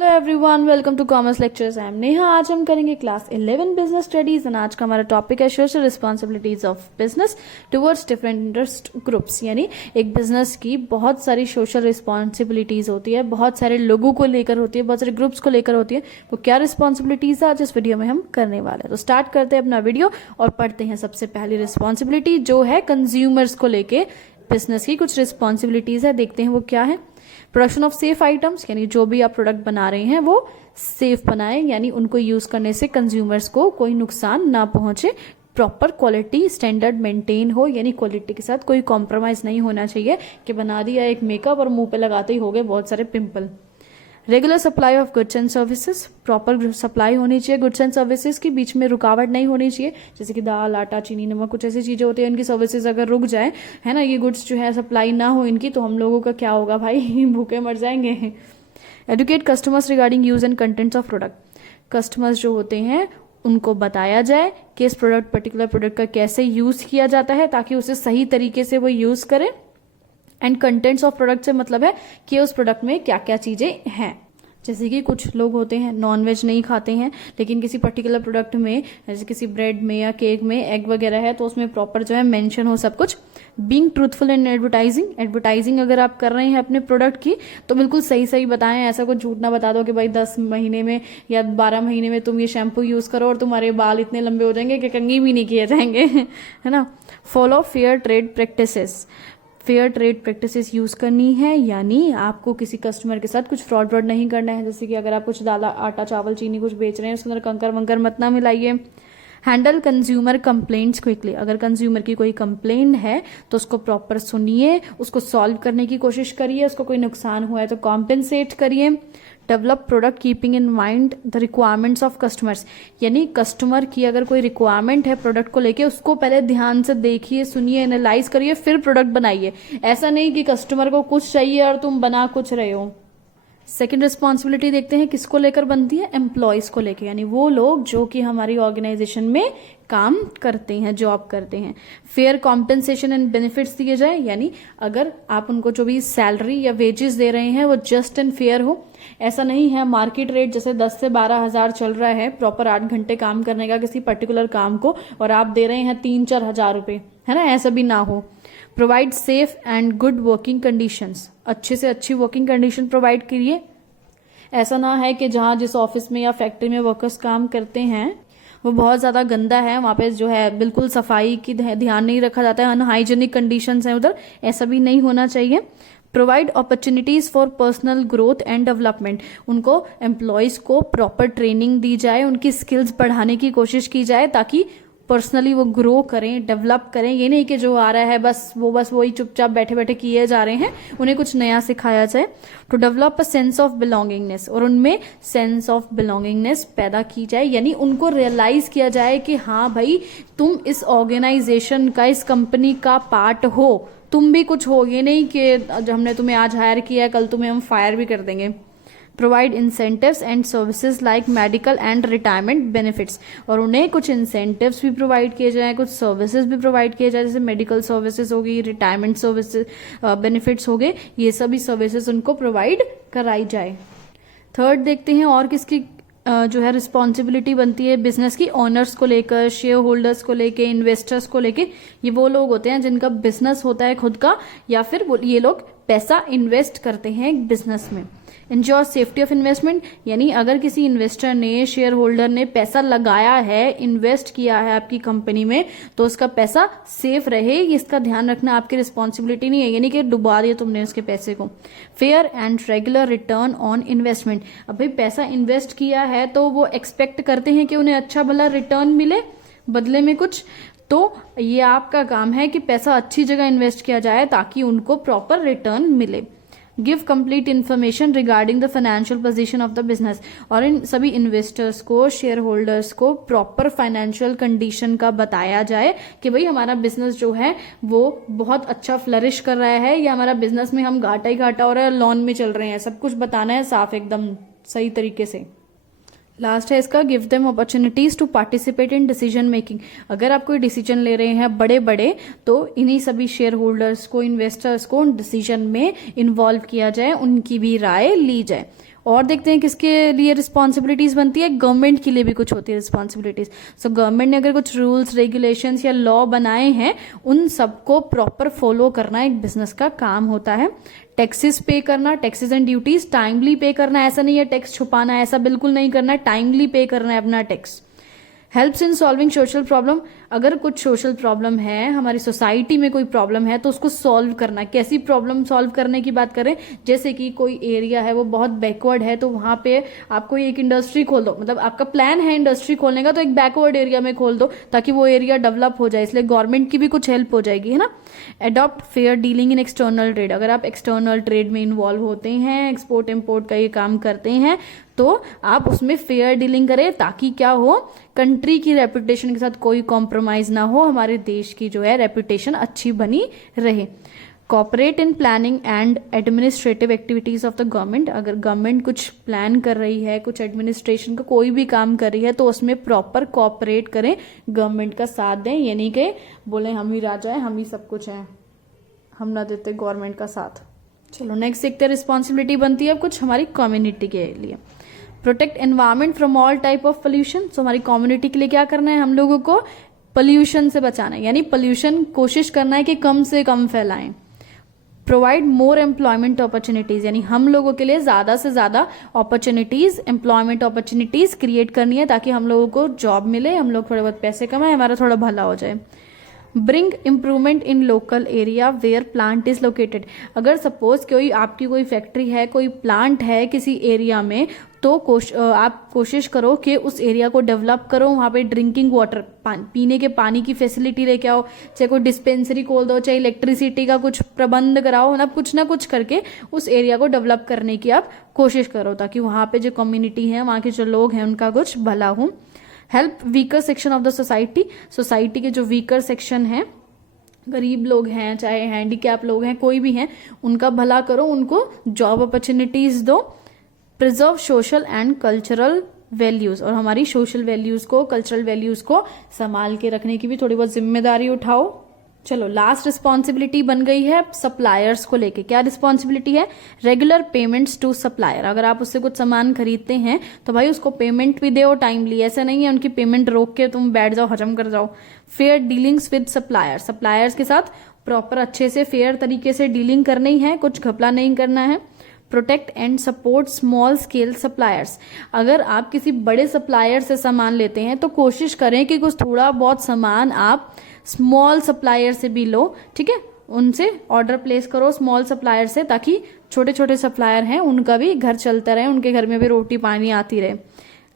Hello everyone, welcome to commerce lectures. I am Neha. आज हम करेंगे क्लास 11 बिजनेस स्टडीज एंड आज का हमारा टॉपिक है social responsibilities of business towards different interest groups. यानी एक बिजनेस की बहुत सारी सोशल रिस्पॉन्सिबिलिटीज होती है, बहुत सारे लोगों को लेकर होती है, बहुत सारे ग्रुप्स को लेकर होती है। वो क्या रिस्पॉन्सिबिलिटीज है आज इस वीडियो में हम करने वाले हैं। तो स्टार्ट करते हैं अपना वीडियो और पढ़ते हैं सबसे पहली रिस्पॉन्सिबिलिटी जो है कंज्यूमर्स को लेके बिजनेस की कुछ रिस्पॉन्सिबिलिटीज है। देखते हैं वो क्या है। प्रोडक्शन ऑफ सेफ आइटम्स, यानी जो भी आप प्रोडक्ट बना रहे हैं वो सेफ बनाएं, यानी उनको यूज करने से कंज्यूमर्स को कोई नुकसान ना पहुंचे। प्रॉपर क्वालिटी स्टैंडर्ड मेंटेन हो, यानी क्वालिटी के साथ कोई कॉम्प्रोमाइज नहीं होना चाहिए कि बना दिया एक मेकअप और मुंह पे लगाते ही हो गए बहुत सारे pimple. Regular supply of goods and services, proper supply होनी चाहिए गुड्स एंड सर्विसेज की, बीच में रुकावट नहीं होनी चाहिए। जैसे कि दाल, आटा, चीनी, नमक, कुछ ऐसी चीजें होती है इनकी सर्विसेज अगर रुक जाए, है ना, ये गुड्स जो है सप्लाई ना हो इनकी, तो हम लोगों का क्या होगा भाई, भूखे मर जाएंगे। Educate customers regarding use and contents of product, customers जो होते हैं उनको बताया जाए कि इस प्रोडक्ट पर्टिकुलर प्रोडक्ट का कैसे यूज किया जाता है ताकि उसे सही तरीके से वो यूज करें। एंड कंटेंट्स ऑफ प्रोडक्ट से मतलब है कि उस प्रोडक्ट में क्या क्या चीजें हैं। जैसे कि कुछ लोग होते हैं नॉनवेज नहीं खाते हैं, लेकिन किसी पर्टिकुलर प्रोडक्ट में जैसे किसी ब्रेड में या केक में एग वगैरह है तो उसमें प्रॉपर जो है मेंशन हो सब कुछ। Being truthful in advertising, advertising अगर आप कर रहे हैं अपने प्रोडक्ट की तो बिल्कुल सही सही बताएं। ऐसा कुछ झूठ ना बता दो कि भाई 10 महीने में या 12 महीने में तुम ये शैम्पू यूज करो और तुम्हारे बाल इतने लंबे हो जाएंगे कि कंघी भी नहीं किए जाएंगे, है ना। Follow fair trade practices, fair trade practices use करनी है, यानी आपको किसी कस्टमर के साथ कुछ फ्रॉड व्रॉड नहीं करना है। जैसे कि अगर आप कुछ दाल, आटा, चावल, चीनी कुछ बेच रहे हैं उसके अंदर कंकर वंकर मत ना मिलाइए। हैंडल कंज्यूमर कंप्लेंट्स क्विकली, अगर कंज्यूमर की कोई कंप्लेंट है तो उसको प्रॉपर सुनिए, उसको सॉल्व करने की कोशिश करिए, उसको कोई नुकसान हुआ है तो कॉम्पेंसेट करिए। Develop product keeping in mind the requirements of customers, यानी कस्टमर की अगर कोई रिक्वायरमेंट है प्रोडक्ट को लेके उसको पहले ध्यान से देखिए, सुनिए, एनालाइज करिए, फिर प्रोडक्ट बनाइए। ऐसा नहीं कि कस्टमर को कुछ चाहिए और तुम बना कुछ रहे हो। सेकेंड रिस्पॉन्सिबिलिटी देखते हैं किसको लेकर बनती है, एम्प्लॉयज को लेकर, यानी वो लोग जो कि हमारी ऑर्गेनाइजेशन में काम करते हैं, जॉब करते हैं। फेयर कॉम्पेंसेशन एंड बेनिफिट्स दिए जाए, यानी अगर आप उनको जो भी सैलरी या वेजेस दे रहे हैं वो जस्ट एंड फेयर हो। ऐसा नहीं है मार्केट रेट जैसे 10 से 12 हजार चल रहा है प्रॉपर 8 घंटे काम करने का किसी पर्टिकुलर काम को, और आप दे रहे हैं 3-4 हजार रुपए, है ना, ऐसा भी ना हो। Provide safe and good working conditions, अच्छे से अच्छी वर्किंग कंडीशन प्रोवाइड करिए। ऐसा ना है कि जहां जिस ऑफिस में या फैक्ट्री में वर्कर्स काम करते हैं वो बहुत ज्यादा गंदा है, वहां पे जो है बिल्कुल सफाई की ध्यान नहीं रखा जाता है, अनहाइजेनिक कंडीशंस हैं उधर, ऐसा भी नहीं होना चाहिए। Provide opportunities for personal growth and development, उनको एम्प्लॉयज को प्रॉपर ट्रेनिंग दी जाए, उनकी स्किल्स बढ़ाने की कोशिश की जाए ताकि पर्सनली वो ग्रो करें, डेवलप करें। ये नहीं कि जो आ रहा है बस वही चुपचाप बैठे बैठे किए जा रहे हैं, उन्हें कुछ नया सिखाया जाए। To develop a sense of belongingness, और उनमें सेंस ऑफ बिलोंगिंगनेस पैदा की जाए, यानी उनको रियलाइज किया जाए कि हाँ भाई तुम इस ऑर्गेनाइजेशन का, इस कंपनी का पार्ट हो, तुम भी कुछ हो। ये नहीं कि हमने तुम्हें आज हायर किया है कल तुम्हें हम फायर भी कर देंगे। Provide incentives and services like medical and retirement benefits, और उन्हें कुछ इंसेंटिव्स भी प्रोवाइड किए जाए, कुछ सर्विसेज भी प्रोवाइड किए जाए, जैसे मेडिकल सर्विसेज होगी, रिटायरमेंट सर्विसेज बेनिफिट्स हो गए, ये सभी सर्विसेज उनको प्रोवाइड कराई जाए। थर्ड देखते हैं और किसकी जो है रिस्पॉन्सिबिलिटी बनती है बिजनेस की, ओनर्स को लेकर, शेयर होल्डर्स को लेकर, इन्वेस्टर्स को लेकर। ये वो लोग होते हैं जिनका बिजनेस होता है खुद का, या फिर ये लोग पैसा इन्वेस्ट करते हैं बिजनेस में। इंश्योर सेफ्टी ऑफ इन्वेस्टमेंट, यानी अगर किसी इन्वेस्टर ने, शेयर होल्डर ने पैसा लगाया है, इन्वेस्ट किया है आपकी कंपनी में, तो उसका पैसा सेफ रहे, इसका ध्यान रखना आपकी रिस्पॉन्सिबिलिटी नहीं है, यानी कि डुबा दिया तुमने उसके पैसे को। Fair and regular return on investment, अब भाई पैसा इन्वेस्ट किया है तो वो एक्सपेक्ट करते हैं कि उन्हें अच्छा भला रिटर्न मिले बदले में कुछ, तो ये आपका काम है कि पैसा अच्छी जगह इन्वेस्ट किया जाए ताकि उनको प्रॉपर रिटर्न मिले। Give complete information regarding the financial position of the business, और इन सभी इन्वेस्टर्स को, शेयर होल्डर्स को प्रॉपर फाइनेंशियल कंडीशन का बताया जाए कि भाई हमारा बिजनेस जो है वो बहुत अच्छा फ्लरिश कर रहा है या हमारा बिजनेस में हम घाटा ही घाटा हो रहा है, लॉन में चल रहे हैं, सब कुछ बताना है साफ एकदम सही तरीके से। लास्ट है इसका, give them opportunities to participate in decision making. अगर आप कोई डिसीजन ले रहे हैं बड़े बड़े, तो इन्हीं सभी शेयर होल्डर्स को, इन्वेस्टर्स को डिसीजन में इन्वॉल्व किया जाए, उनकी भी राय ली जाए। और देखते हैं किसके लिए रिस्पॉन्सिबिलिटीज बनती है, गवर्नमेंट के लिए भी कुछ होती है रिस्पॉन्सिबिलिटीज। सो गवर्नमेंट ने अगर कुछ रूल्स रेगुलेशंस या लॉ बनाए हैं, उन सबको प्रॉपर फॉलो करना एक बिजनेस का काम होता है। टैक्सेस पे करना, टैक्सेस एंड ड्यूटीज टाइमली पे करना, ऐसा नहीं है टैक्स छुपाना, ऐसा बिल्कुल नहीं करना है, टाइमली पे करना है अपना tax. Helps in solving social problem, अगर कुछ सोशल प्रॉब्लम है, हमारी सोसाइटी में कोई प्रॉब्लम है तो उसको सॉल्व करना। कैसी प्रॉब्लम सॉल्व करने की बात करें, जैसे कि कोई एरिया है वो बहुत बैकवर्ड है, तो वहां पे आप कोई एक इंडस्ट्री खोल दो, मतलब आपका प्लान है इंडस्ट्री खोलने का, तो एक बैकवर्ड एरिया में खोल दो ताकि वो एरिया डेवलप हो जाए, इसलिए गवर्नमेंट की भी कुछ हेल्प हो जाएगी, है ना। Adopt fair dealing in external trade, अगर आप एक्सटर्नल ट्रेड में इन्वॉल्व होते हैं, एक्सपोर्ट इम्पोर्ट का ये काम करते हैं, तो आप उसमें फेयर डीलिंग करें ताकि क्या हो, कंट्री की रेपुटेशन के साथ कोई कॉम्प्रोमाइज ना हो, हमारे देश की जो है रेपुटेशन अच्छी बनी रहे। Cooperate in planning and administrative activities of the government, अगर गवर्नमेंट कुछ प्लान कर रही है, कुछ एडमिनिस्ट्रेशन का कोई भी काम कर रही है, तो उसमें प्रॉपर कॉपरेट करें, गवर्नमेंट का साथ दें। ये नहीं कि बोले हम ही राजा हैं, हम ही सब कुछ हैं, हम ना देते गवर्नमेंट का साथ। चलो नेक्स्ट देखते हैं, रिस्पॉन्सिबिलिटी बनती है अब कुछ हमारी कम्युनिटी के लिए। Protect environment from all type of pollution, so हमारी कम्युनिटी के लिए क्या करना है, हम लोगों को पोल्यूशन से बचाना है, यानी पोल्यूशन कोशिश करना है कि कम से कम फैलाएं। प्रोवाइड मोर एम्प्लॉयमेंट अपॉर्चुनिटीज, यानी हम लोगों के लिए ज्यादा से ज्यादा अपॉर्चुनिटीज, एम्प्लॉयमेंट अपॉर्चुनिटीज क्रिएट करनी है ताकि हम लोगों को जॉब मिले, हम लोग थोड़े बहुत पैसे कमाएं, हमारा थोड़ा भला हो जाए। Bring improvement in local area where plant is located, अगर सपोज कोई आपकी कोई फैक्ट्री है, कोई प्लांट है किसी एरिया में, तो आप कोशिश करो कि उस एरिया को डेवलप करो, वहाँ पे ड्रिंकिंग वाटर, पीने के पानी की फैसिलिटी लेके आओ, चाहे कोई डिस्पेंसरी खोल दो, चाहे इलेक्ट्रिसिटी का कुछ प्रबंध कराओ, मतलब कुछ ना कुछ करके उस एरिया को डेवलप करने की आप कोशिश करो ताकि वहाँ पे जो कम्युनिटी है, वहाँ के जो लोग हैं, उनका कुछ भला हो। Help weaker section of the society, society के जो वीकर सेक्शन है, गरीब लोग हैं, चाहे हैंडीकैप लोग हैं, कोई भी हैं, उनका भला करो, उनको जॉब अपॉर्चुनिटीज दो। Preserve social and cultural values, और हमारी सोशल वैल्यूज को, कल्चरल वैल्यूज को संभाल के रखने की भी थोड़ी बहुत जिम्मेदारी उठाओ। चलो लास्ट रिस्पॉन्सिबिलिटी बन गई है सप्लायर्स को लेके। क्या रिस्पॉन्सिबिलिटी है, रेगुलर पेमेंट्स टू सप्लायर, अगर आप उससे कुछ सामान खरीदते हैं तो भाई उसको पेमेंट भी दो टाइमली, ऐसा नहीं है उनकी पेमेंट रोक के तुम बैठ जाओ, हजम कर जाओ। Fair dealings with suppliers, suppliers के साथ प्रॉपर अच्छे से फेयर तरीके से डीलिंग करनी है, कुछ घपला नहीं करना है। Protect and support small scale suppliers, अगर आप किसी बड़े सप्लायर से सामान लेते हैं तो कोशिश करें कि कुछ थोड़ा बहुत सामान आप स्मॉल सप्लायर से भी लो, ठीक है, उनसे ऑर्डर प्लेस करो स्मॉल सप्लायर से, ताकि छोटे छोटे सप्लायर हैं उनका भी घर चलता रहे, उनके घर में भी रोटी पानी आती रहे।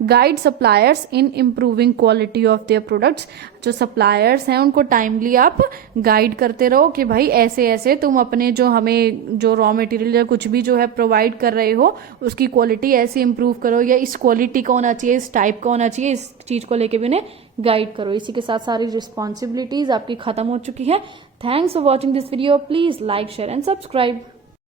Guide suppliers in improving quality of their products, जो सप्लायर्स हैं उनको टाइमली आप गाइड करते रहो कि भाई ऐसे ऐसे तुम अपने जो हमें जो रॉ मटेरियल या कुछ भी जो है प्रोवाइड कर रहे हो उसकी क्वालिटी ऐसे इम्प्रूव करो, या इस क्वालिटी का होना चाहिए, इस टाइप का होना चाहिए, इस चीज को लेके भी उन्हें गाइड करो। इसी के साथ सारी रिस्पॉन्सिबिलिटीज आपकी खत्म हो चुकी है। Thanks for watching this video, please like share and subscribe.